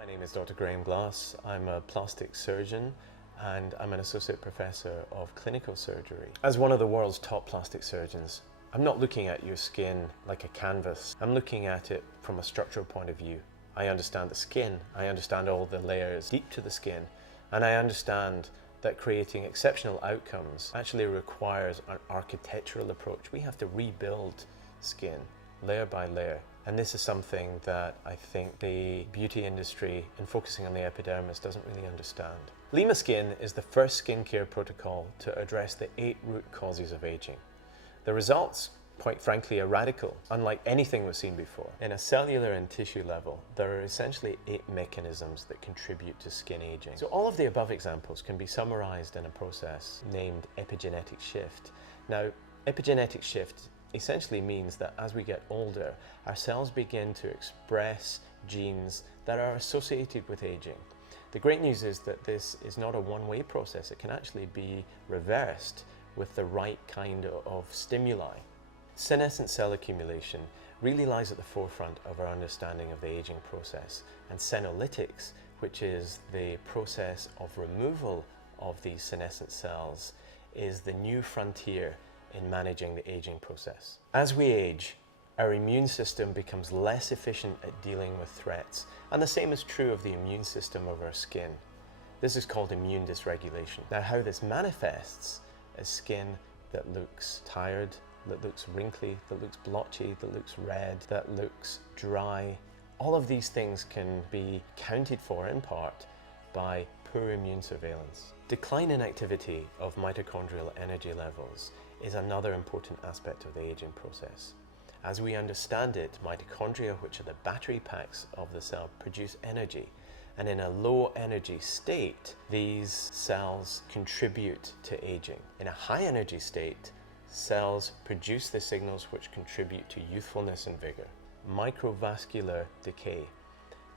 My name is Dr. Graham Glass. I'm a plastic surgeon and I'm an associate professor of clinical surgery. As one of the world's top plastic surgeons, I'm not looking at your skin like a canvas. I'm looking at it from a structural point of view. I understand the skin, I understand all the layers deep to the skin, and I understand that creating exceptional outcomes actually requires an architectural approach. We have to rebuild skin layer by layer. And this is something that I think the beauty industry, in focusing on the epidermis, doesn't really understand. LYMA Skin is the first skincare protocol to address the 8 root causes of aging. The results, quite frankly, are radical, unlike anything we've seen before. In a cellular and tissue level, there are essentially 8 mechanisms that contribute to skin aging. So all of the above examples can be summarized in a process named epigenetic shift. Now, epigenetic shift essentially means that as we get older, our cells begin to express genes that are associated with aging. The great news is that this is not a one-way process. It can actually be reversed with the right kind of stimuli. Senescent cell accumulation really lies at the forefront of our understanding of the aging process, and senolytics, which is the process of removal of these senescent cells, is the new frontier in managing the aging process. As we age, our immune system becomes less efficient at dealing with threats, and the same is true of the immune system of our skin. This is called immune dysregulation. Now, how this manifests is skin that looks tired, that looks wrinkly, that looks blotchy, that looks red, that looks dry. All of these things can be accounted for in part by poor immune surveillance. Decline in activity of mitochondrial energy levels is another important aspect of the aging process. As we understand it, mitochondria, which are the battery packs of the cell, produce energy. And in a low energy state, these cells contribute to aging. In a high energy state, cells produce the signals which contribute to youthfulness and vigor. Microvascular decay.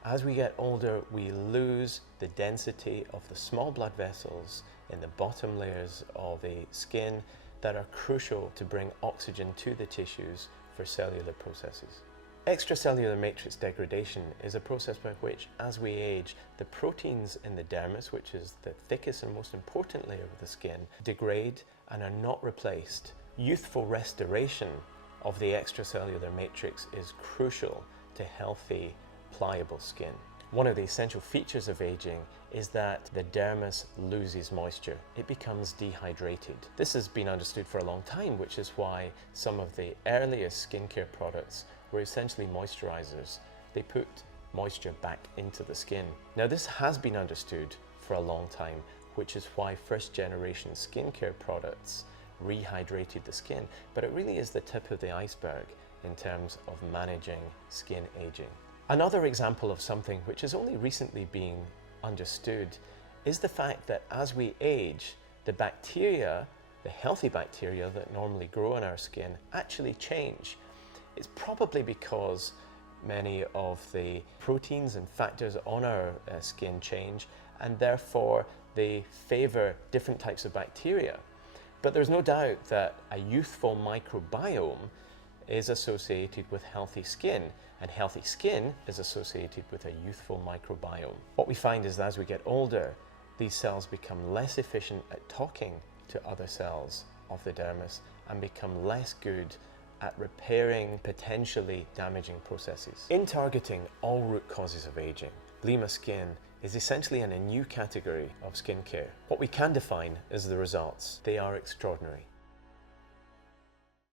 As we get older, we lose the density of the small blood vessels in the bottom layers of the skin that are crucial to bring oxygen to the tissues for cellular processes. Extracellular matrix degradation is a process by which, as we age, the proteins in the dermis, which is the thickest and most important layer of the skin, degrade and are not replaced. Youthful restoration of the extracellular matrix is crucial to healthy, pliable skin. One of the essential features of aging is that the dermis loses moisture. It becomes dehydrated. This has been understood for a long time, which is why some of the earliest skincare products were essentially moisturizers. They put moisture back into the skin. Now, this has been understood for a long time, which is why first generation skincare products rehydrated the skin, but it really is the tip of the iceberg in terms of managing skin aging. Another example of something which is only recently being understood is the fact that as we age, the bacteria, the healthy bacteria that normally grow in our skin, actually change. It's probably because many of the proteins and factors on our skin change, and therefore they favor different types of bacteria. But there's no doubt that a youthful microbiome is associated with healthy skin, and healthy skin is associated with a youthful microbiome. What we find is that as we get older, these cells become less efficient at talking to other cells of the dermis and become less good at repairing potentially damaging processes. In targeting all root causes of aging, LYMA Skin is essentially in a new category of skincare. What we can define is the results. They are extraordinary.